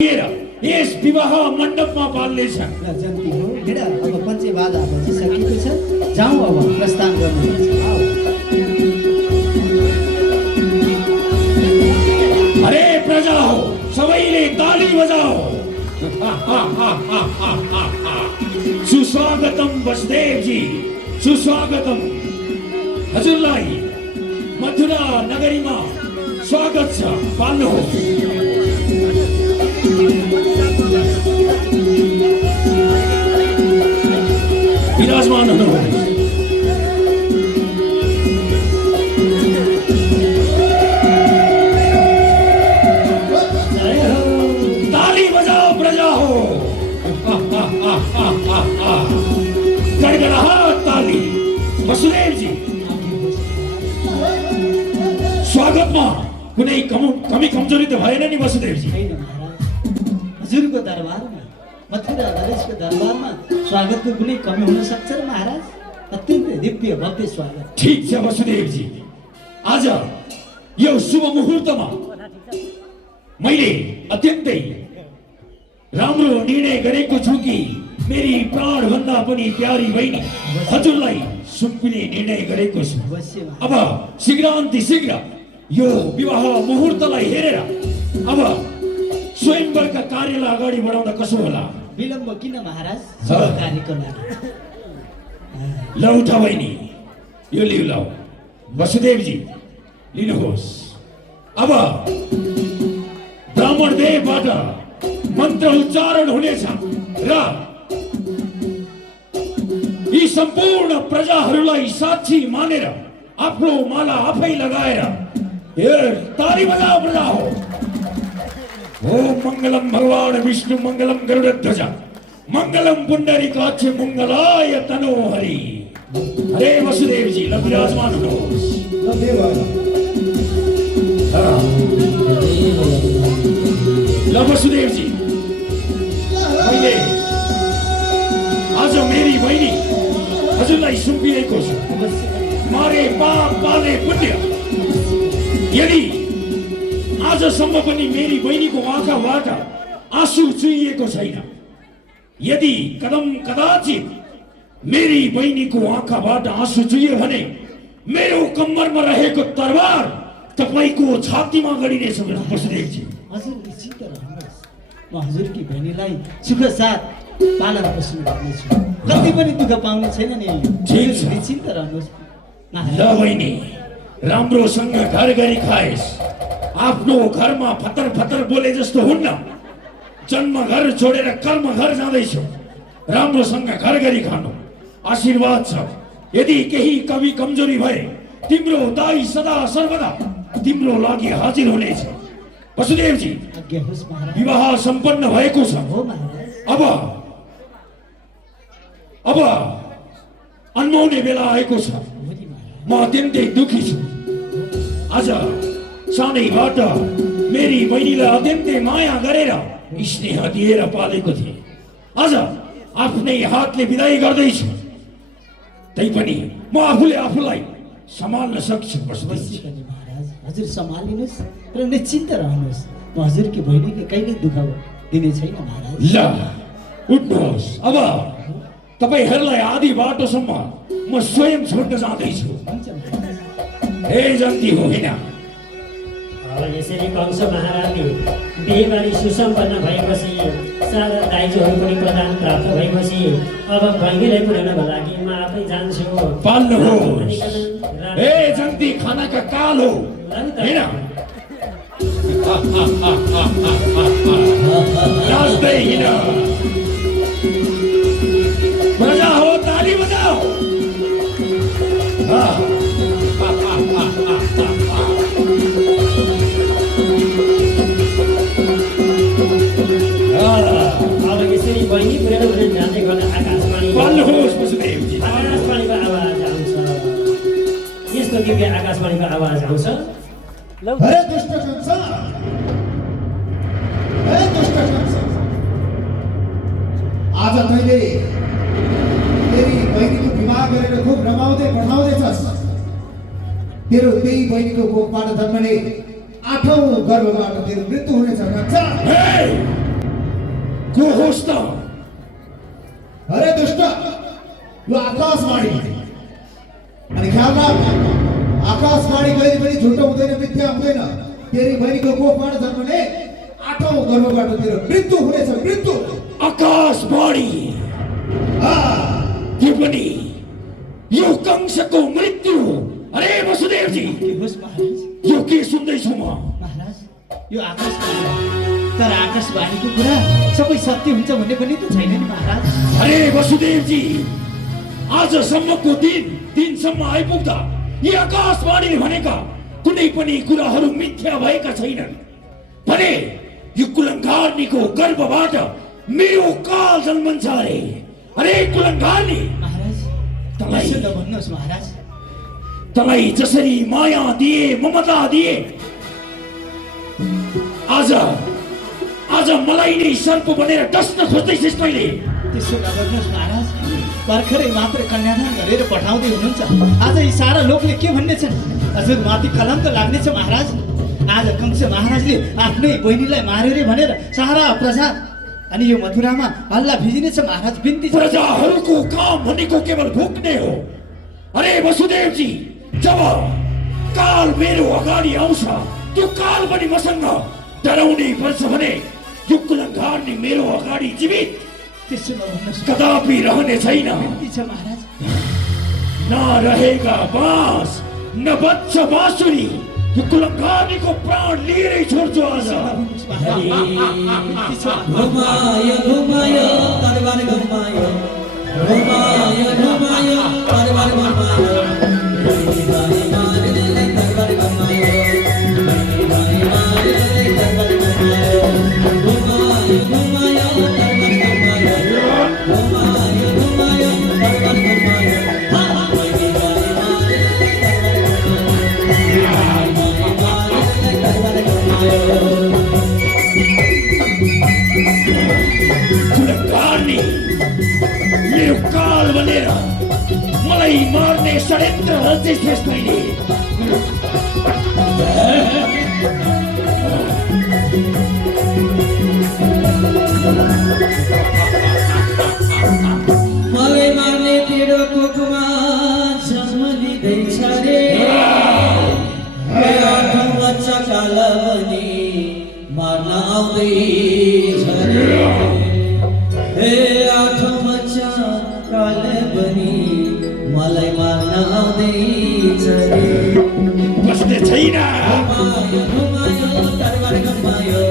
यस विवाह मण्डपमा पाल्नेछ। जन्ती हो हिँड अब पञ्चबाजा बजिसकेको छ, जाउँ अब प्रस्थान गर्नुपर्छ। अरे प्रजा हो, सबैले ताली बजाओ। सुस्वागतम वसुदेव जी, सुस्वागतम। हजुरलाई मथुरा नगरीमा स्वागत छ, पाल्नुहोस्। विराजमान हुनुहोस्। ताली बजाओ प्रजा हो। गड़गड़ाहट ताली। वसुदेव जी, स्वागतमा कुनै कमी कमजोरी त भएन नि वसुदेव जी? होइन महाराज, हजुरको दरबारमा, मथुरा नरेशको दरबारमा स्वागतको कुनै कमी हुन सक्छ र महाराज? अत्यन्तै दिव्य भव्य स्वागत। ठीक छ वसुदेव जी, आज यो शुभ मुहुर्तमा मैले अत्यन्तै राम्रो निर्णय गरेको छु कि मेरी प्राण भन्दा पनि प्यारी बहिनी हजुरलाई सुम्पिने निर्णय गरेको छु। अवश्य अब शीघ्रान्ति शीघ्र यो विवाह मुहुर्तलाई हेरेर अब स्वयंवरका कार्यलाई अगाडि बढाउँदा कसो होला? विलम्ब किन महाराज? शुभ कार्यको लागि। ल उठा बहिनी, यो लिऊ ल। वसुदेव जी लिनुहोस्। अब ब्राह्मण देवबाट मन्त्र उच्चारण हुनेछ र यी सम्पूर्ण प्रजाहरूलाई साक्षी मानेर आफ्नो माला आफै लगाएर ताली बजाओ प्रजा हो। ओम मंगलम भगवान विष्णु मंगलम गरुड़ध्वज मंगलम पुंडरीकाक्ष मंगलाय तनोहरि। अरे वसुदेव जी ल विराजमान हुनुहोस्। ल वसुदेव जी, मैले आज मेरी बहिनी हजुरलाई सुम्पिएको छु। मारे पाप पाले पुण्य। यदि आजसम्म पनि मेरी बहिनीको आँखाबाट आँसु चुहिएको छैन, यदि कदाचित मेरी बहिनीको आँखाबाट आँसु चुहियो भने मेरो कम्मरमा रहेको तरबार तपाईको छातीमा गडिनेछ वसुदेव जी। हजुर निश्चिन्त रहनुहोस्, म हजुरकी बहिनीलाई सुख साथ पालन पोषण गर्नेछु। कति पनि दुःख पाउने छैन नि। ठीक छ, निश्चिन्त रहनुहोस्। ल बहिनी, राम्रोसँग घर गरी खाएस्। आफ्नो घरमा फतर फतर बोले जस्तो हुन्न। जन्म घर छोडेर कर्म घर जाँदैछु। राम्रोसँग घर गरी खानु आशीर्वाद छ। यदि केही कमी कमजोरी भए तिम्रो दाई सदा सर्वदा तिम्रो लागि हाजिर हुनेछ। वसुदेव जी, आज्ञा होस् महाराज। विवाह सम्पन्न भएको छ। हो महाराज। अब अन्माउने बेला आएको छ। म अत्यन्तै दुखी छु। आज सानैबाट मेरी बहिनीलाई अत्यन्तै माया गरेर स्नेह दिएर पालेको थिएँ। आज आफ्नै हातले विदाई गर्दैछु। तैपनि म आफूले आफूलाई सम्हाल्न सक्छु। अवश्य पनि महाराज, हजुर सम्हालिनुहोस् र निश्चिन्त रहनुहोस्। म हजुरकी बहिनीले कहिले दुःख दिने छैन महाराज। ल उठ्नुहोस्। अब तपाईहरूलाई आधी बाटोसम्म म स्वयं छोड्न जाँदैछु। हुन्छ महाराज। हे जन्ती हो होइन? अब यसरी कंस महाराजले बिहेबारी सुसम्पन्न भएपछि, सारा दाइजोहरू पनि प्रदान प्राप्त भएपछि अब बहिनीलाई पुर्याउनको लागि म आफै जान्छु। पाल्नुहोस्। हे जन्ती खानाका काल हो होइन? नाच्दै हिँड प्रजा हो, ताली बजाओ। अब यसरी बहिनी पुर्याउन जाँदै गर्दा आकाशवाणी वसुदेव जी, आकाशवाणीको आवाज आउँछ। यस्तो दिव्य आकाशवाणीको आवाज आउँछ। हे दुष्ट संसार, हे दुष्ट संसार, आज तैँले तेरी बहिनीको विवाह गरेर खुब रमाउँदै बढाउँदैछस्। तेरो त्यही बहिनीको कोखबाट जन्मने 8औं गर्भबाट तेरो मृत्यु हुनेछ। होस् त। अरे दुष्ट, यो आकाशवाणी अनि ख्याल राख, आकाशवाणी कहिले पनि झुटो हुँदैन, मिथ्या हुँदैन। तेरी बहिनीको कोखबाट जन्मने 8औं गर्भबाट तेरो मृत्यु हुनेछ, मृत्यु। आकाशवाणी त्यो पनि यो कंसको मृत्यु। अरे वसुदेवजी, के होस् महाराज? यो के सुन्दैछु म? महाराज, यो आकाशवाणी हो। तर आकाशवाणीको कुरा सबै सत्य हुन्छ भन्ने पनि त छैन नि महाराज। अरे वसुदेवजी, आजसम्मको दिनसम्म आइपुग्दा यी आकाशवाणीले भनेका कुनै पनि कुराहरू मिथ्या भएका छैनन् भने यो कुलङ्गार्नीको गर्भबाट मेरो काल जन्मन्छ। अरे कुलङ्गार्नी, महाराज, तँलाई यसो नभन्नुहोस् महाराज। तँलाई जसरी माया दिए, ममता दिए, आज मलाई नै सर्प बनेर डस्न खोज्दैछस् तैँले। त्यसो नगर्नुहोस् महाराज। भर्खरै मात्र कन्यादान गरेर पठाउँदै हुनुहुन्छ। आज यी सारा लोकले के भन्नेछन्? हजुर माथि कलङ्क लाग्नेछ महाराज। आज कंस महाराजले आफ्नै बहिनीलाई मार्यो रे भनेर सारा प्रजा अनि यो मथुरामा हल्ला भिजिनेछ महाराज। बिन्ती छ। प्रजाहरूको काम भनेको केवल भोग्ने हो। अरे वसुदेवजी, जब काल मेरो अगाडि आउँछ, त्यो काल पनि मसँग डराउनै पर्छ भने यो कुलङ्गार्नी मेरो अगाडि जीवित त्यसो नभन्नुहोस्। कदापि रहने छैन। बिन्ती छ महाराज। न रहेगा बाँस, न बज्छ बाँसुरी। यो कुलङ्गार्नीको प्राण लिएरै छोड्छु आज। नभन्नुहोस् महाराज। बिन्ती छ महाराज। घुमायो घुमायो तरबार घुमायो, घुमायो घुमायो तरबार घुमायो, बाई बाई मारले तरबार घुमायो, बाई बाई मारले तरबार घुमायो, घुमायो घुमायो तरबार घुमायो, घुमायो घुमायो तरबार घुमायो, बाई बाई मारले तरबार घुमायो। कुलङ्गार्नी मेरो काल बनेर मलाई मार्ने षड्यन्त्र रचिस् तैँले। मलाई मार्ने तेरो कोखमा जन्म लिँदैछ रे, आठौँ बच्चा काल बनी मार्न आउँदैछ रे, हे आठौँ बच्चा काल बनी मलाई मार्न आउँदैछ रे। बस्ने छैन। घुमायो घुमायो तरबार घुमायो,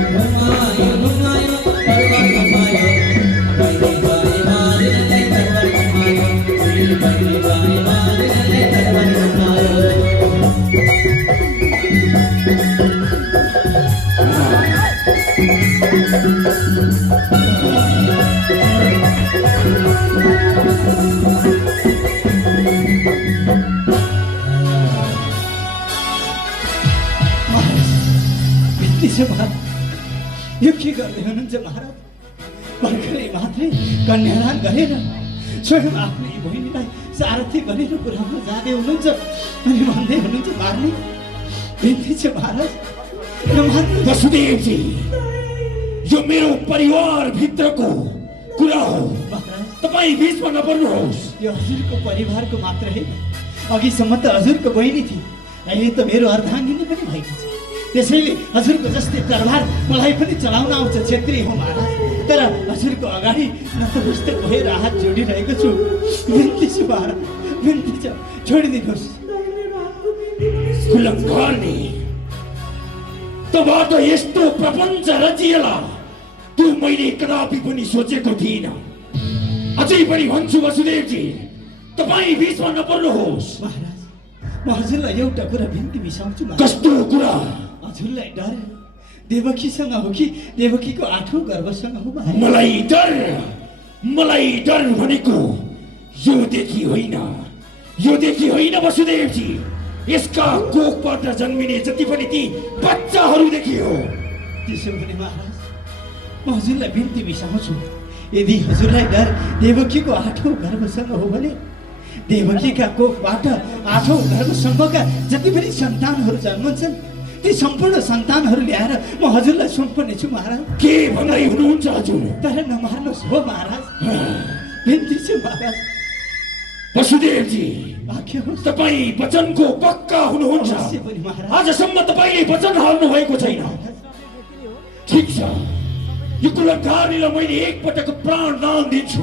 घुमायो घुमायो तरबार घुमायो, बाई बाई मारले तरबार घुमायो, बाई बाई मारले तरबार घुमायो। बिन्ती छ महाराज। यो के गर्दै हुनुहुन्छ महाराज? भर्खरै मात्रै कन्यादान गरेर स्वयं आफ्नै बहिनीलाई सारथी बनेर पुऱ्याउन जाँदै हुनुहुन्छ अनि भन्दै हुनुहुन्छ मार्ने। बिन्ती छ महाराज, नमार्नुहोस्। वसुदेवजी, यो मेरो परिवार भित्रको कुरा हो। महाराज, तपाईँ बिचमा नपर्नुहोस्। यो हजुरको परिवारको मात्र होइन, अघिसम्म त हजुरको बहिनी थिए, अहिले त मेरो अर्धाङ्गिनी पनि भएको छ। त्यसैले हजुरको जस्तै तरबार मलाई पनि चलाउन आउँछ। क्षेत्रीय हो महाराज, तर हजुरको अगाडि नतमस्तक भएर हात जोडिरहेको छु। बिन्ती छ महाराज, बिन्ती छ, छोडिदिनुहोस्। कुलङ्गार्नी, तबाट यस्तो प्रपञ्च रचिएला त्यो मैले कदापि पनि सोचेको थिइनँ। अझै पनि भन्छु वसुदेवजी, तपाईँ बिचमा नपर्नुहोस्। महाराज, म हजुरलाई एउटा कुरा बिन्ती बिसाउँछु महाराज। कस्तो कुरा? हजुरलाई डर देवकीसँग हो कि देवकीको 8औं गर्भसँग हो महाराज? मलाई डर भनेको यो देखि होइन वसुदेवजी। यसका कोखबाट जन्मिने जति पनि ती बच्चाहरूदेखि हो। त्यसो भने महाराज, म हजुरलाई बिन्ती बिसाउँछु, यदि हजुरलाई डर देवकीको 8औं गर्भसँग हो भने देवकीका कोखबाट 8औं गर्भसम्मका जति पनि सन्तानहरू जन्मन्छन् ती सम्पूर्ण सन्तानहरू ल्याएर म हजुरलाई सुम्पने छु महाराज। के भन्दै हुनुहुन्छ हजुर? तर नमार्नुहोस् हो महाराज, बिन्ती छ महाराज। वसुदेवजी, आज्ञा होस्। तपाईँ वचनको पक्का हुनुहुन्छ? अवश्य पनि महाराज। आजसम्म तपाईँले वचन हाल्नु भएको छैन। ठिक छ, यो कुलङ्कारीलाई मैले एकपटक प्राण दान दिन्छु,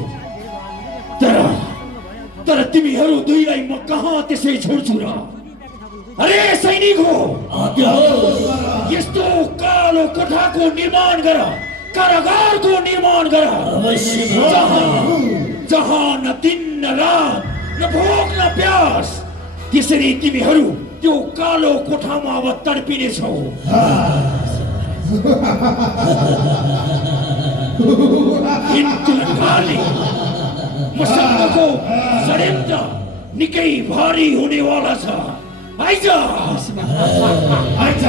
तर तिमीहरू दुईलाई म कहाँ त्यसै छोड्छु र? अरे सैनिक हो, यस्तो कालो कोठाको निर्माण गर, कारागारको निर्माण गर, जहाँ न दिन न रात, न भोक न प्यास। त्यसरी तिमीहरू त्यो कालो कोठामा अब तडपिनेछौ। मसँगको षड्यन्त्र निकै भारी हुनेवाला छ। आइज आइज